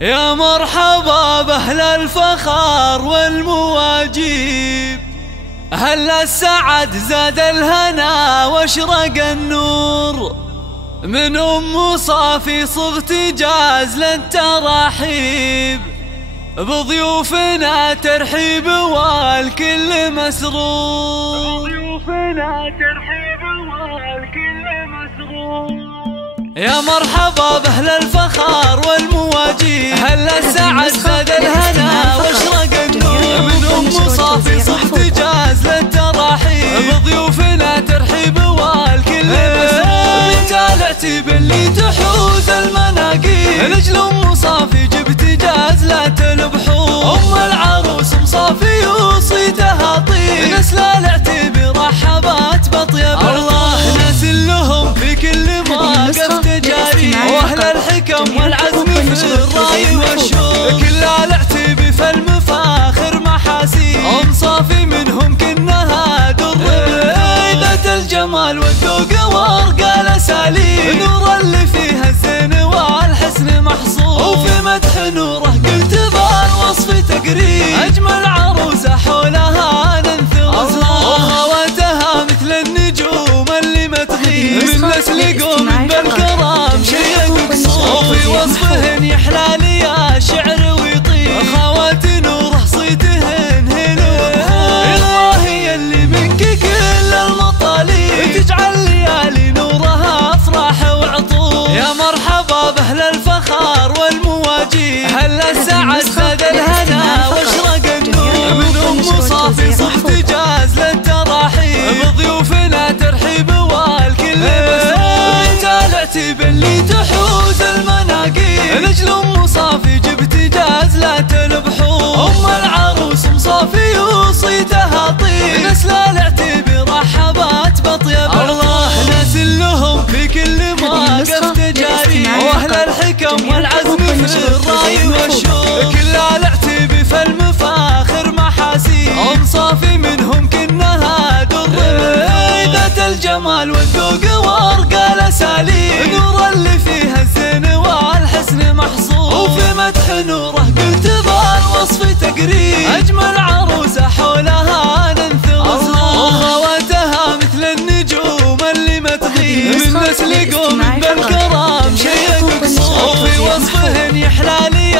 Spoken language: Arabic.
يا مرحبا بأهل الفخار والمواجيب، أهل السعد زاد الهنا واشرق النور، من أم صافي صغت جاز للتراحيب، بضيوفنا ترحيب والكل مسرور، بضيوفنا ترحيب والكل مسرور. يا مرحبا بأهل الفخار والمواجيب، أهل السعد زاد الهنا واشرق النور، من أم صافي صغت جاز للتراحيب، بضيوفنا ترحيب والكل مسرور. بنت العتيب اللي تحوز المناقيب، لجل أم صافي جبت جاز لا تنبحور، أم العروس أم صافي وصيتها طيب، نسل العتيب رحبات بطيب الله، ناس لهم في كل موقف تجاري، واهل الحكم والعزم في الراي والشوق، كل العتيب في المفاخر محاسيب، أم صافي منهم كنها در ذات الجمال والذوق وارقى الاساليب، نور اللي فيها الزين والحسن محصور، وفي مدح نوره قلت بالوصف تقريب، اجمل عروسه حولها ننثر وخواتها مثل النجوم اللي ما تغيب، من نسل قوم بالكرام شيء مقصور، وفي وصفهن يحلى لي الشعر ويطيب، خوات نوره صيتهن هنا هي اللي منك كل المطالب، تجعل ليالي نورها افراح وعطور. يا مرحبا باهل الفخار والمواجيب، اهل السعد زاد الهنا واشرق النور، من ام صافي صغت جاز للتراحيب، بضيوفنا ترحيب والكل مسرور. بنت العتيب اللي تحوز المناقيب، لجل ام صافي جبت جاز لا تنبحور، ام العروس ام صافي وصيتها طيب، نسل العتيب رحبات بطيب الله، ناس لهم في كل موقف تجاري، واهل الحكم والعزم في الراي والشوق، كل العتيب في المفاخر محاسيب، ام صافي منهم كنها در ذات الجمال والذوق وارقى الاساليب، نور اللي فيها الزين والحسن محصور، وفي مدح نوره قلت بالوصف تقريب، اجمل عروسه حولها ننثر وخواتها مثل النجوم اللي ما تغيب، من نسل قوم بالكرام شيء مقصور، وفي وصفهن يحلى لي